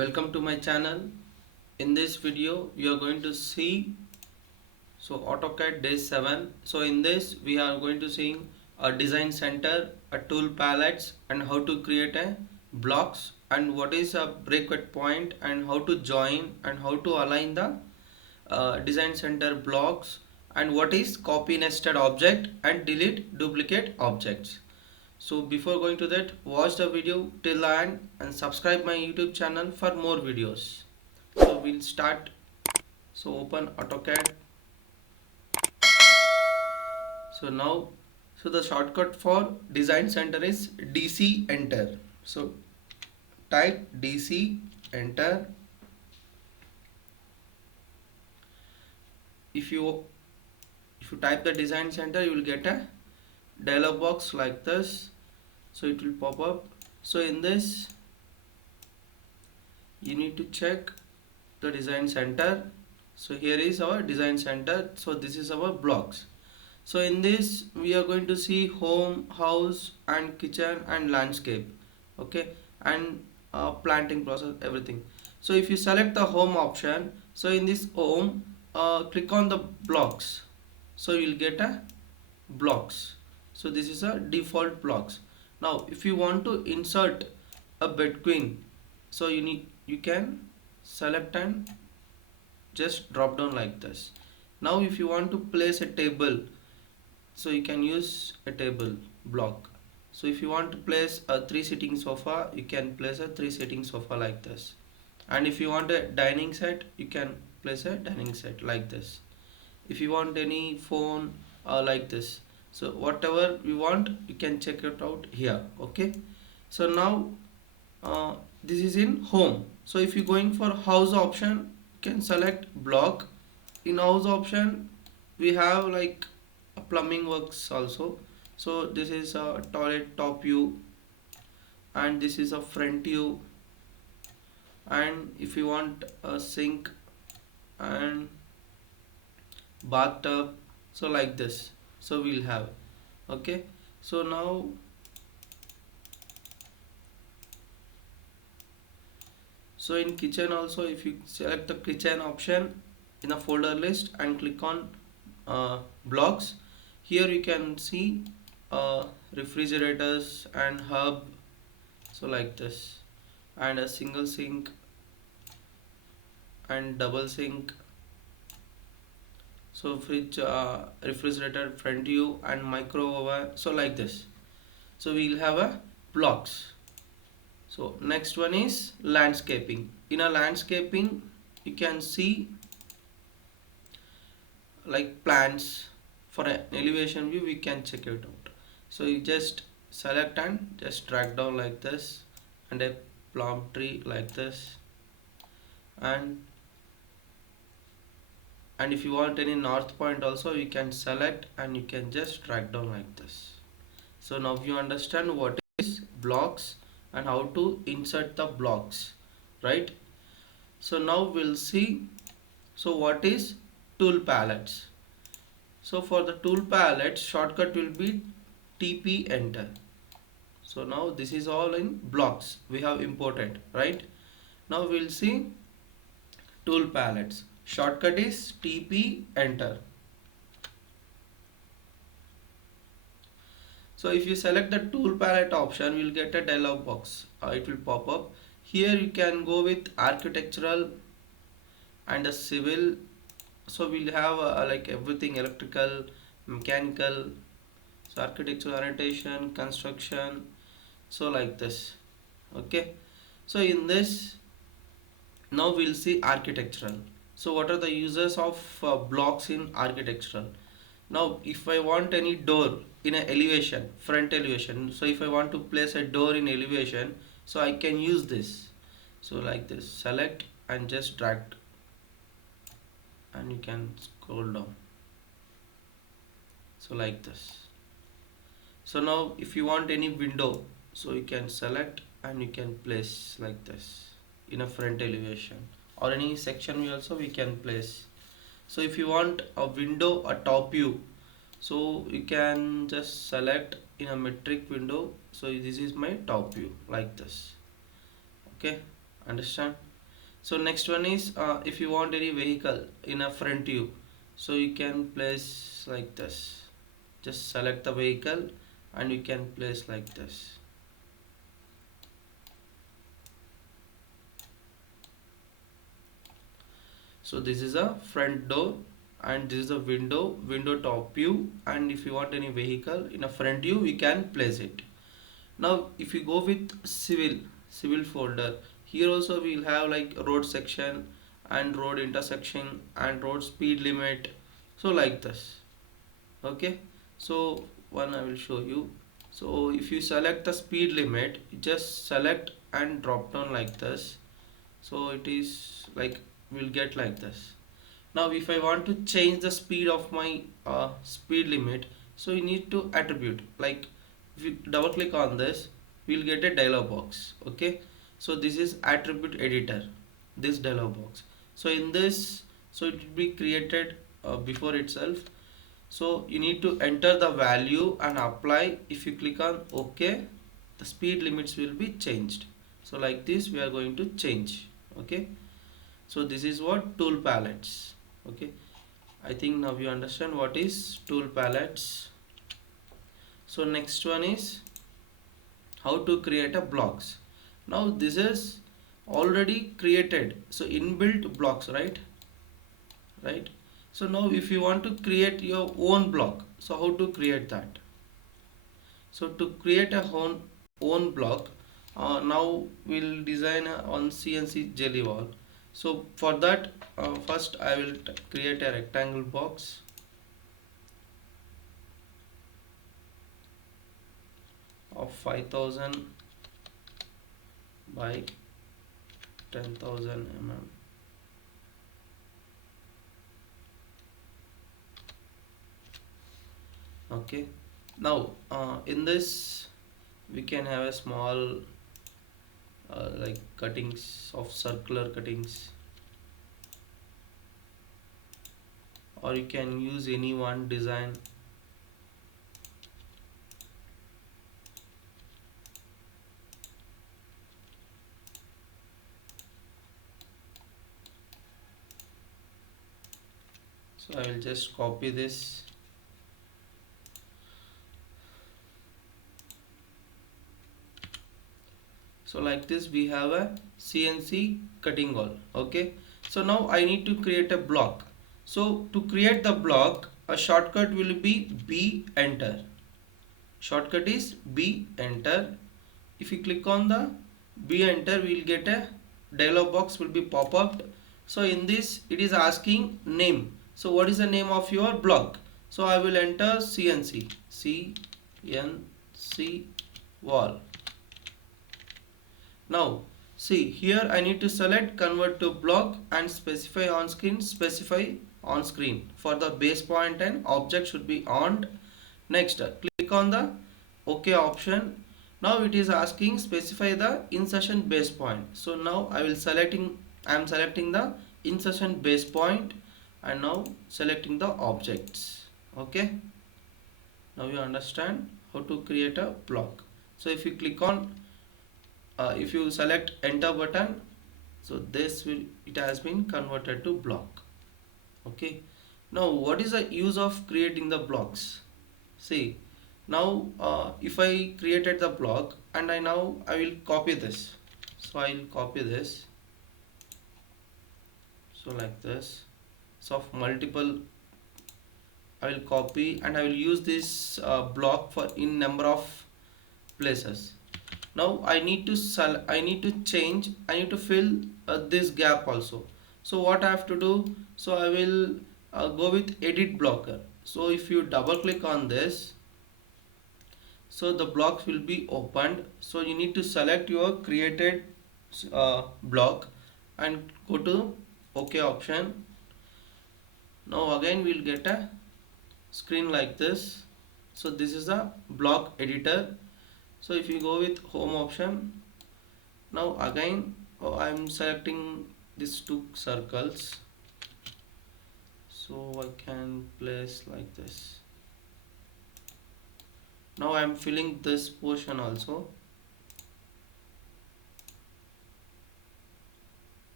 Welcome to my channel. In this video we are going to see AutoCAD day 7. So in this we are going to see a design center, a tool palettes, and how to create a blocks, and what is a breakout point, and how to join and how to align the design center blocks, and what is copy nested object and delete duplicate objects. So before going to that, watch the video till the end and subscribe my YouTube channel for more videos. So we'll start. So open AutoCAD. So now, the shortcut for design center is DC enter. So type DC enter. If you type the design center, you will get a dialog box like this. So it will pop up. So in this you need to check the design center. So here is our design center. So this is our blocks. So in this we are going to see home, house, and kitchen, and landscape, okay, and planting process, everything. So if you select the home option, so in this home, click on the blocks. So you'll get a blocks. So this is a default blocks. Now if you want to insert a bed queen, so you can select and just drop down like this. Now if you want to place a table, so you can use a table block. So if you want to place a 3-sitting sofa, you can place a 3-sitting sofa like this. And if you want a dining set, you can place a dining set like this. If you want any phone, like this. So whatever you want, you can check it out here, okay. So now this is in home. So if you're going for house option, you can select block. In house option we have like a plumbing works also. So this is a toilet top view, and this is a front view, and if you want a sink and bathtub, so like this, so we'll have, okay. So now so in kitchen also, if you select the kitchen option in a folder list and click on blocks, here you can see refrigerators and hub, so like this, and a single sink and double sink. So fridge, refrigerator, front view, and micro oven, so like this. So we'll have a blocks. So next one is landscaping. In a landscaping you can see like plants. For an elevation view we can check it out. So you just select and just drag down like this, and a plum tree like this, and if you want any north point also, you can select and you can just drag down like this. So now you understand what is blocks and how to insert the blocks, right? So now we'll see what is tool palettes. So for the tool palettes, shortcut will be TP enter. So now this is all in blocks we have imported, right? Now we'll see tool palettes. Shortcut is TP enter. So if you select the tool palette option, you will get a dialog box. It will pop up. Here you can go with architectural and a civil. So we'll have like everything: electrical, mechanical, so architectural, annotation, construction, so like this, okay. So in this, now we'll see architectural. So what are the uses of blocks in architectural? Now if I want any door in an elevation, front elevation, so if I want to place a door in elevation, so I can use this. So like this, select and just drag, and you can scroll down, so like this. So now if you want any window, so you can select and you can place like this in a front elevation, or any section view also we can place. So if you want a window, a top view, so you can just select in a metric window. So this is my top view like this, okay, understand. So next one is if you want any vehicle in a front view, so you can place like this. Just select the vehicle and you can place like this. So this is a front door and this is a window top view, and if you want any vehicle in a front view we can place it. Now if you go with civil folder, here also we'll have like road section and road intersection and road speed limit, so like this. Okay, so one I will show you. So if you select the speed limit, you just select and drop down like this, so it is like will get like this. Now if I want to change the speed of my speed limit, so you need to attribute, like if you double click on this, we'll get a dialog box. Okay, so this is attribute editor, this dialog box. So in this, so it will be created before itself. So you need to enter the value and apply. If you click on OK, the speed limits will be changed. So like this we are going to change. Okay, so this is what tool palettes. Okay, I think now you understand what is tool palettes. So next one is how to create a blocks. Now this is already created, so inbuilt blocks, right. So now if you want to create your own block, so how to create that? So to create a own block, now we'll design on CNC jelly wall. So for that, first I will create a rectangle box of 5000 by 10,000 mm. Okay, now in this we can have a small like cuttings of circular cuttings, or you can use any one design. So I will just copy this. So like this we have a CNC cutting wall. Okay, so now I need to create a block. So to create the block, a shortcut will be B enter. Shortcut is B enter. If you click on the B enter, we will get a dialog box will be pop up. So in this it is asking name. So what is the name of your block? So I will enter CNC wall. Now see here I need to select convert to block and specify on screen for the base point and object should be on. Next click on the OK option. Now it is asking specify the insertion base point. So now I am selecting the insertion base point and now selecting the objects. Okay, now you understand how to create a block. So if you click on if you select enter button, so this will it has been converted to block. Okay, now what is the use of creating the blocks? See, now if I created the block and I will copy this. So I will copy this, so like this. So of multiple I will copy and I will use this block for in number of places. Now I need to change, I need to fill this gap also. So what I have to do, so I will go with edit blocker. So if you double click on this, so the blocks will be opened. So you need to select your created block and go to OK option. Now again we'll get a screen like this. So this is the block editor. So if you go with home option, now again I am selecting these two circles, so I can place like this. Now I am filling this portion also.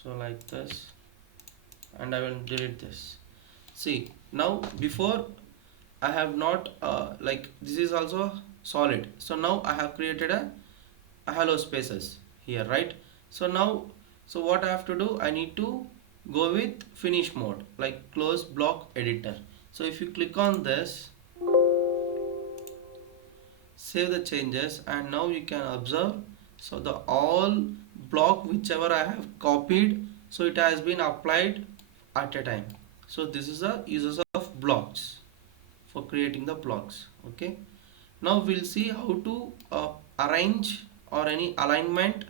So like this, and I will delete this. See, now before I have not like this is also solid. So now I have created a hello spaces here, right? So now, so what I have to do, I need to go with finish mode, like close block editor. So if you click on this, save the changes, and now you can observe, so the all block whichever I have copied, so it has been applied at a time. So this is the uses of blocks for creating the blocks. Okay, now we'll see how to arrange or any alignment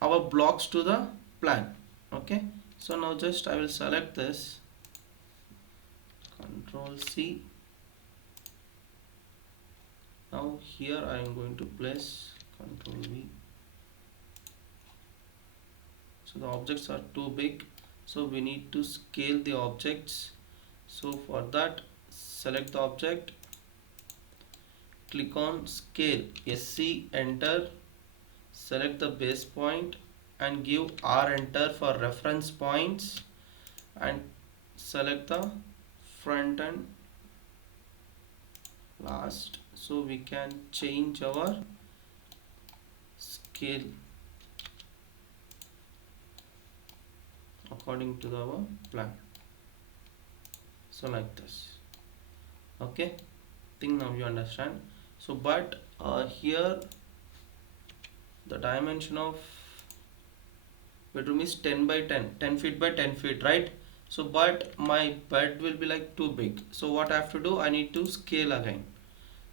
our blocks to the plan. Okay, so now just I will select this, Control C. Now here I am going to place Control V. So the objects are too big, so we need to scale the objects. So for that, select the object, click on scale, SC, enter, select the base point and give R enter for reference points, and select the front and last, so we can change our scale according to our plan. So like this. Okay, think now you understand. So but here the dimension of bedroom is 10 by 10, 10 feet by 10 feet, right? So but my bed will be like too big, so what I have to do, I need to scale again.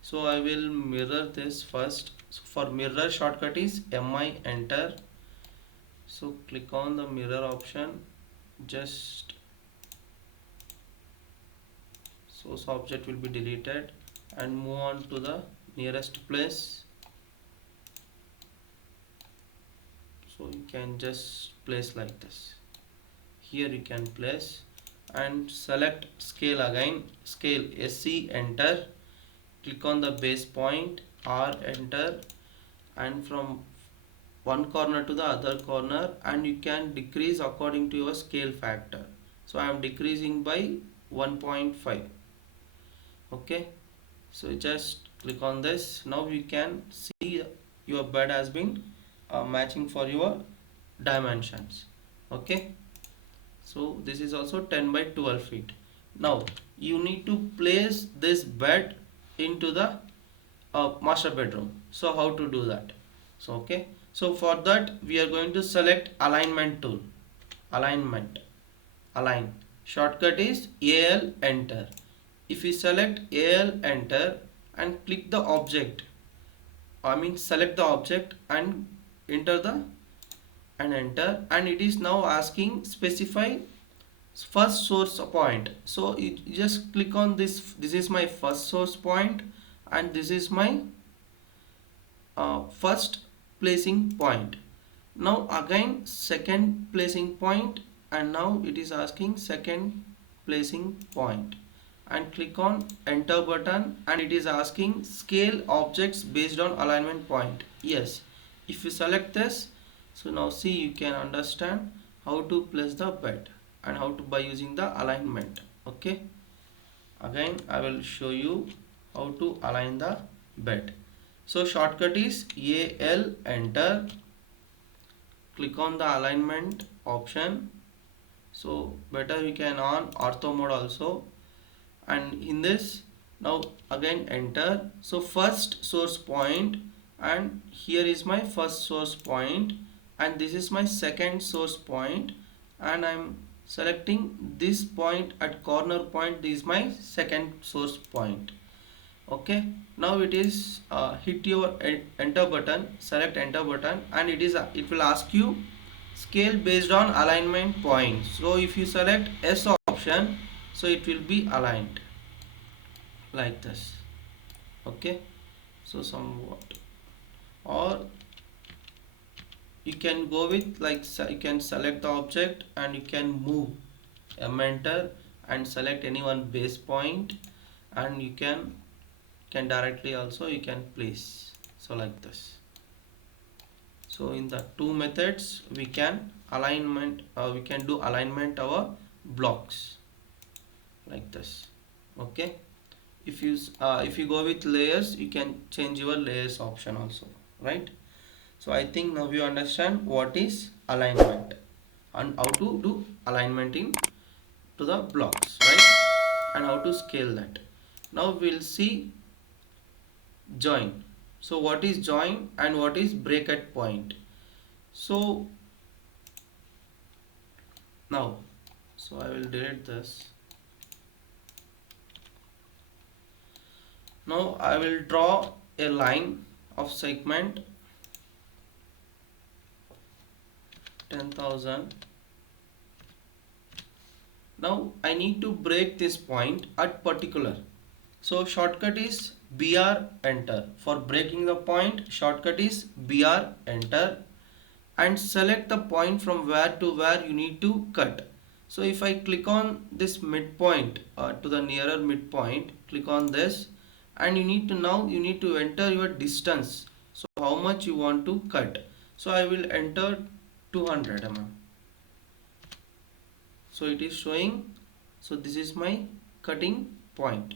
So I will mirror this first. So for mirror shortcut is MI, enter. So click on the mirror option, just source object will be deleted, and move on to the nearest place. So you can just place like this. Here you can place and select scale again, scale SC, enter, click on the base point, R, enter, and from one corner to the other corner, and you can decrease according to your scale factor. So I am decreasing by 1.5. okay, so just click on this. Now you can see your bed has been matching for your dimensions. Okay, so this is also 10 by 12 feet. Now you need to place this bed into the master bedroom. So how to do that? So okay, so for that we are going to select alignment tool, alignment, align, shortcut is AL, enter. If you select AL, enter, and click the object, I mean select the object and enter the and enter, and it is now asking specify first source point. So you just click on this, this is my first source point and this is my first placing point. Now again second placing point, and now it is asking second placing point, and click on enter button, and it is asking scale objects based on alignment point. Yes, if you select this, so now see you can understand how to place the bed and how to by using the alignment. Okay, again I will show you how to align the bed. So shortcut is AL, enter, click on the alignment option. So better we can on ortho mode also, and in this now again enter. So first source point, and here is my first source point, and this is my second source point, and I'm selecting this point at corner point. This is my second source point. Okay, now it is hit your enter button, select enter button, and it will ask you scale based on alignment point. So if you select S option, so it will be aligned like this. Okay, so somewhat, or you can go with like you can select the object and you can move enter and select any one base point, and you can directly also you can place. So like this. So in the two methods we can alignment, we can do alignment our blocks like this. Okay, if you go with layers, you can change your layers option also, right? So I think now you understand what is alignment and how to do alignment in to the blocks, right? And how to scale that. Now we'll see join. So what is join and what is break at point? So now, so I will delete this. Now I will draw a line of segment 10,000. Now I need to break this point at particular. So shortcut is BR enter. For breaking the point, shortcut is BR enter, and select the point from where to where you need to cut. So if I click on this midpoint, to the nearer midpoint, click on this, and you need to enter your distance. So how much you want to cut. So I will enter 200 mm. So it is showing. So this is my cutting point.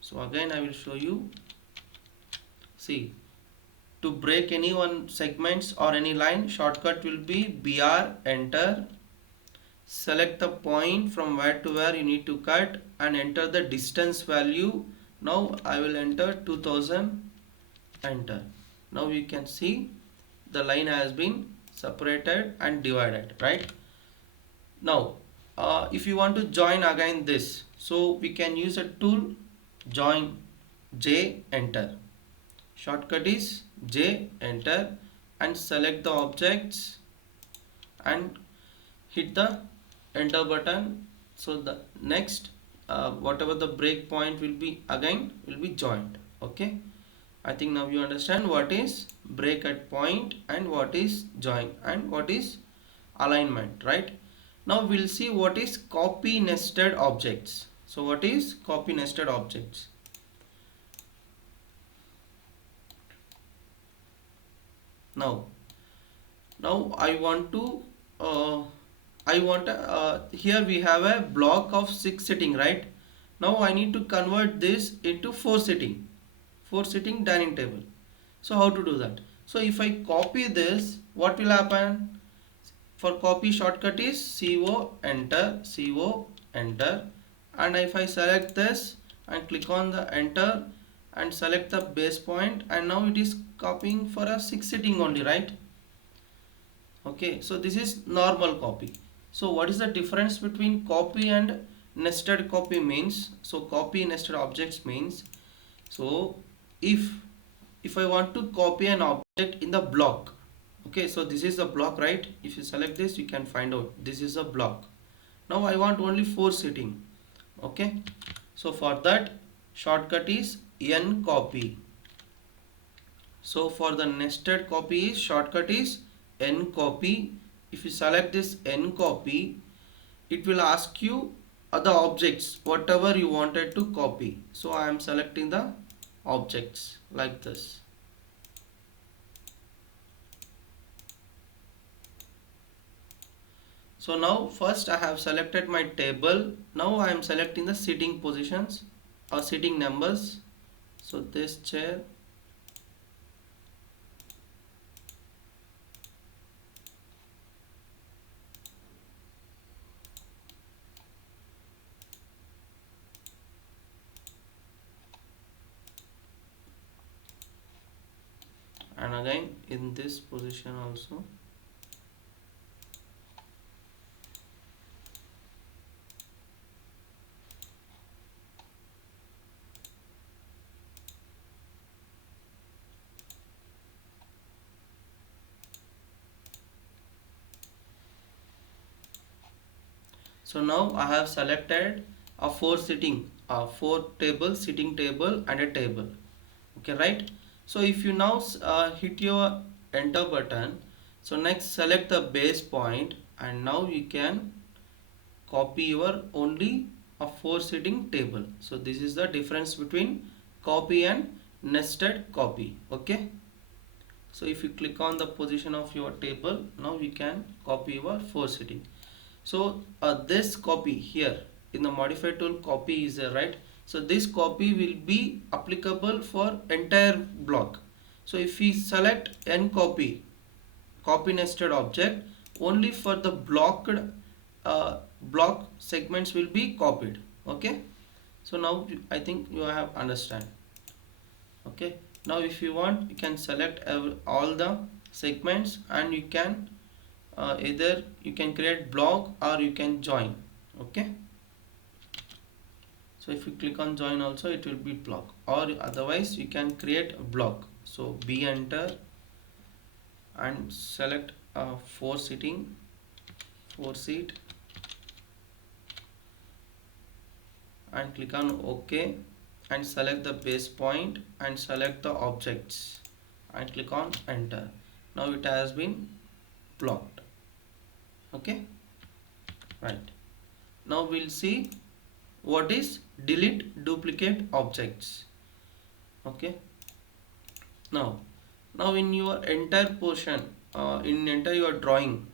So again I will show you. See, to break any one segments or any line, shortcut will be BR enter, select the point from where to where you need to cut, and enter the distance value. Now I will enter 2000, enter. Now you can see the line has been separated and divided, right? Now if you want to join again this, so we can use a tool, join J, enter. Shortcut is J, enter, and select the objects and hit the enter button. So the next whatever the break point will be, again will be joined. Okay, I think now you understand what is break at point and what is join and what is alignment, right? Now we'll see what is copy nested objects. So what is copy nested objects? Now I want to here we have a block of 6 sitting, right? Now I need to convert this into 4 sitting dining table. So how to do that? So if I copy this, what will happen? For copy, shortcut is CO, enter, CO, enter, and if I select this and click on the enter and select the base point, and now it is copying for a 6 sitting only, right? Okay, so this is normal copy. So what is the difference between copy and nested copy means? So copy nested objects means, so if I want to copy an object in the block, okay, so this is the block, right? If you select this, you can find out this is a block. Now I want only 4 sitting. Okay, so for that, shortcut is N copy. So for the nested copy, shortcut is N copy. If you select this N copy, it will ask you other objects whatever you wanted to copy. So I am selecting the objects like this. So now first I have selected my table. Now I am selecting the sitting positions or sitting numbers. So this chair, and again in this position also. So now I have selected a 4 sitting, a 4 table, sitting table and a table. Okay, right? So if you now hit your enter button, so next select the base point, and now you can copy your only a 4 sitting table. So this is the difference between copy and nested copy. Okay, So if you click on the position of your table, now we can copy your 4 setting. So this copy here in the modify tool, copy is there, right? So this copy will be applicable for entire block. So if we select n copy nested object, only for the block segments will be copied. Okay, so now I think you have understand. Okay, now if you want, you can select all the segments, and you can either you can create block or you can join. Okay, so if you click on join also, it will be block, or otherwise you can create a block. So B enter and select 4 seat and click on OK, and select the base point and select the objects and click on enter. Now it has been blocked. Okay, right. Now we'll see what is delete duplicate objects. Okay, now in your entire portion, in entire your drawing,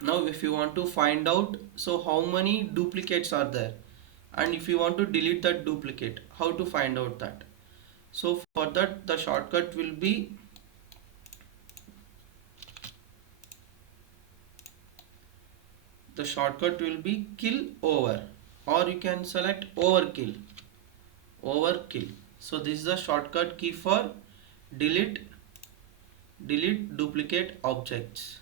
now if you want to find out, so how many duplicates are there, and if you want to delete that duplicate, how to find out that? So for that, the shortcut will be kill over, or you can select overkill. So this is the shortcut key for delete duplicate objects.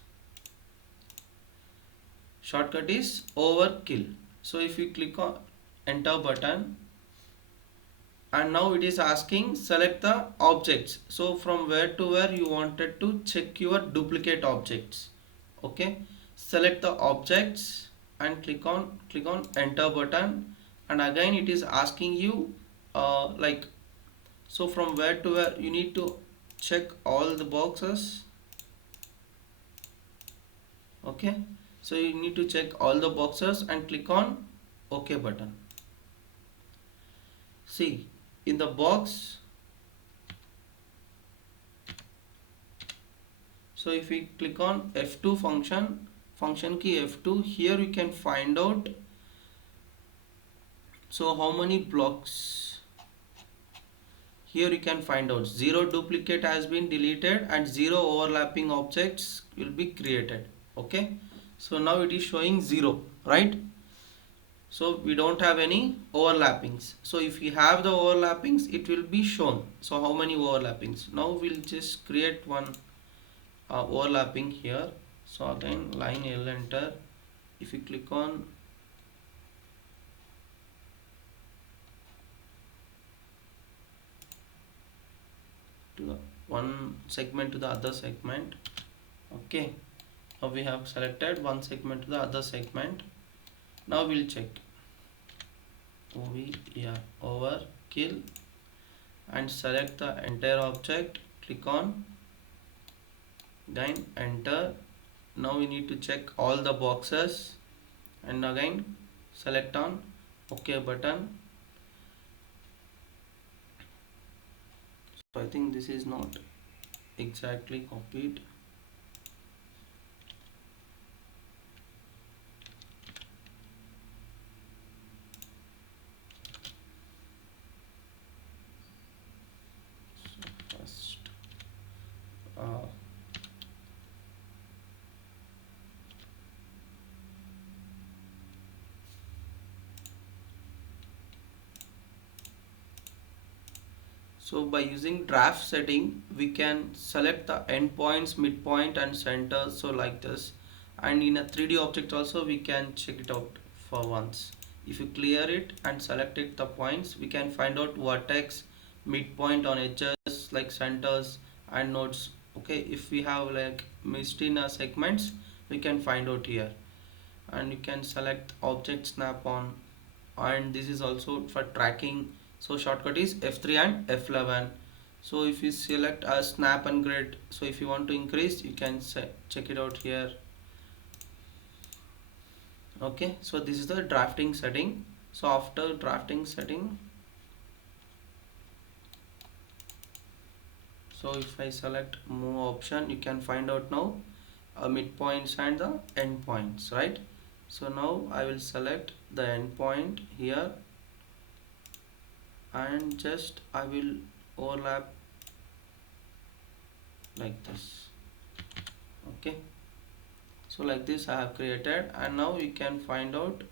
Shortcut is overkill. So if you click on enter button, and now it is asking select the objects. So from where to where you wanted to check your duplicate objects. Okay, select the objects and click on enter button, and again it is asking you like, so from where to where you need to check all the boxes. Okay, so you need to check all the boxes and click on OK button. See, in the box, so if we click on F2 function key F2, here you can find out so how many blocks. Here you can find out 0 duplicate has been deleted and 0 overlapping objects will be created. Okay, so now it is showing 0, right? So we don't have any overlappings. So if we have the overlappings, it will be shown. So how many overlappings? Now we'll just create one overlapping here. So again line L enter. If you click on to the one segment to the other segment. Okay, now we have selected one segment to the other segment. Now we'll check overkill and select the entire object, click on, then enter. Now we need to check all the boxes, and again select on OK button. So I think this is not exactly copied. So first so by using draft setting, we can select the endpoints, midpoint and center, so like this. And in a 3D object also we can check it out for once. If you clear it and select it the points, we can find out vertex, midpoint on edges like centers and nodes. Okay, if we have like missed in segments, we can find out here. And you can select object snap on, and this is also for tracking. So shortcut is F3 and F11. So if you select a snap and grid, so if you want to increase, you can check it out here. Okay, so this is the drafting setting. So after drafting setting, So if I select move option, you can find out now midpoints and the endpoints, right? So now I will select the endpoint here and just I will overlap like this. Okay, so like this I have created, and now you can find out,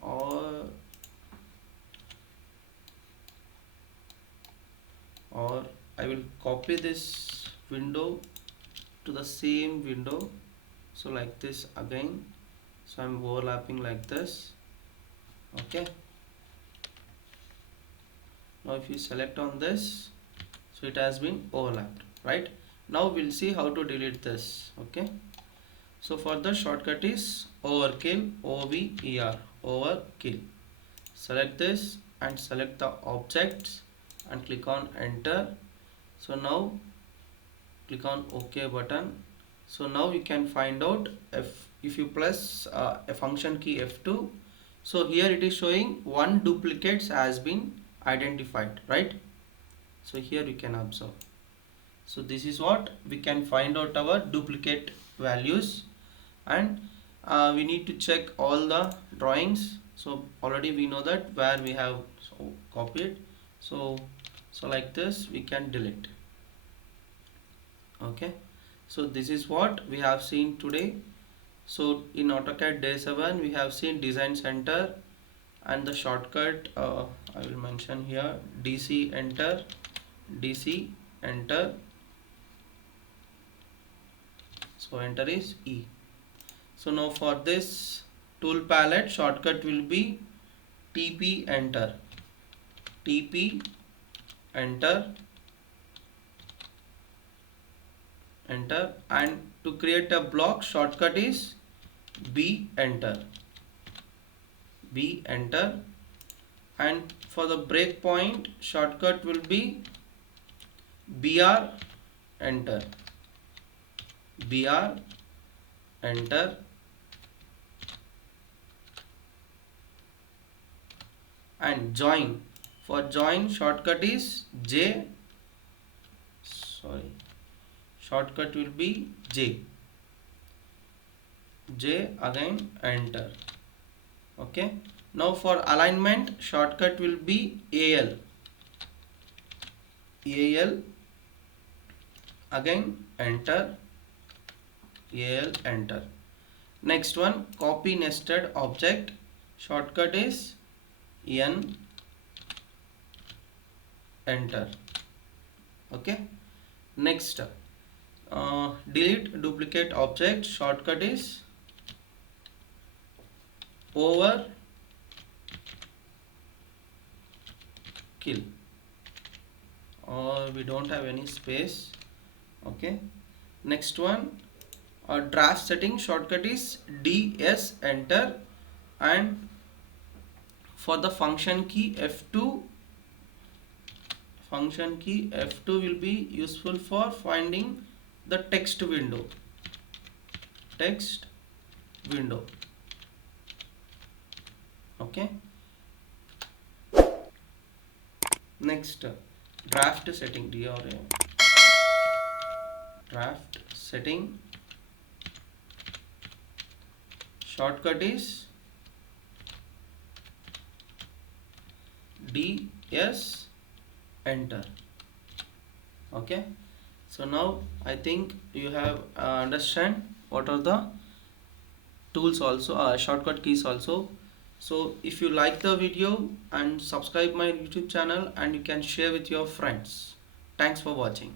or I will copy this window to the same window, so like this again. So I'm overlapping like this. Okay, now if you select on this, so it has been overlapped, right? Now we'll see how to delete this. Okay, so for the shortcut is overkill, OVER, overkill. Select this and select the objects and click on enter. So now click on OK button. So now you can find out if you press a function key F2, so here it is showing one duplicate has been identified, right? So here you can observe. So this is what we can find out our duplicate values, and we need to check all the drawings. So already we know that where we have copied. So like this we can delete. Okay, so this is what we have seen today. So in AutoCAD day 7 we have seen design center and the shortcut, I will mention here DC enter, DC enter. So enter is E. So now for this tool palette, shortcut will be TP enter, TP enter, enter, and to create a block, shortcut is B enter, B enter, and for the breakpoint, shortcut will be BR enter, BR enter, and join, for join shortcut is shortcut will be J again enter. Okay, now for alignment, shortcut will be AL again enter, AL enter. Next one, copy nested object, shortcut is N enter. Okay, next delete duplicate object, shortcut is overkill, or we don't have any space. Okay, next one, draft setting, shortcut is DS enter, and for the function key F2, will be useful for finding the text window, okay. Next, draft setting, draft setting, shortcut is DS enter. Okay, so now I think you have understand what are the tools also, shortcut keys also. So if you like the video, and subscribe my YouTube channel, and you can share with your friends. Thanks for watching.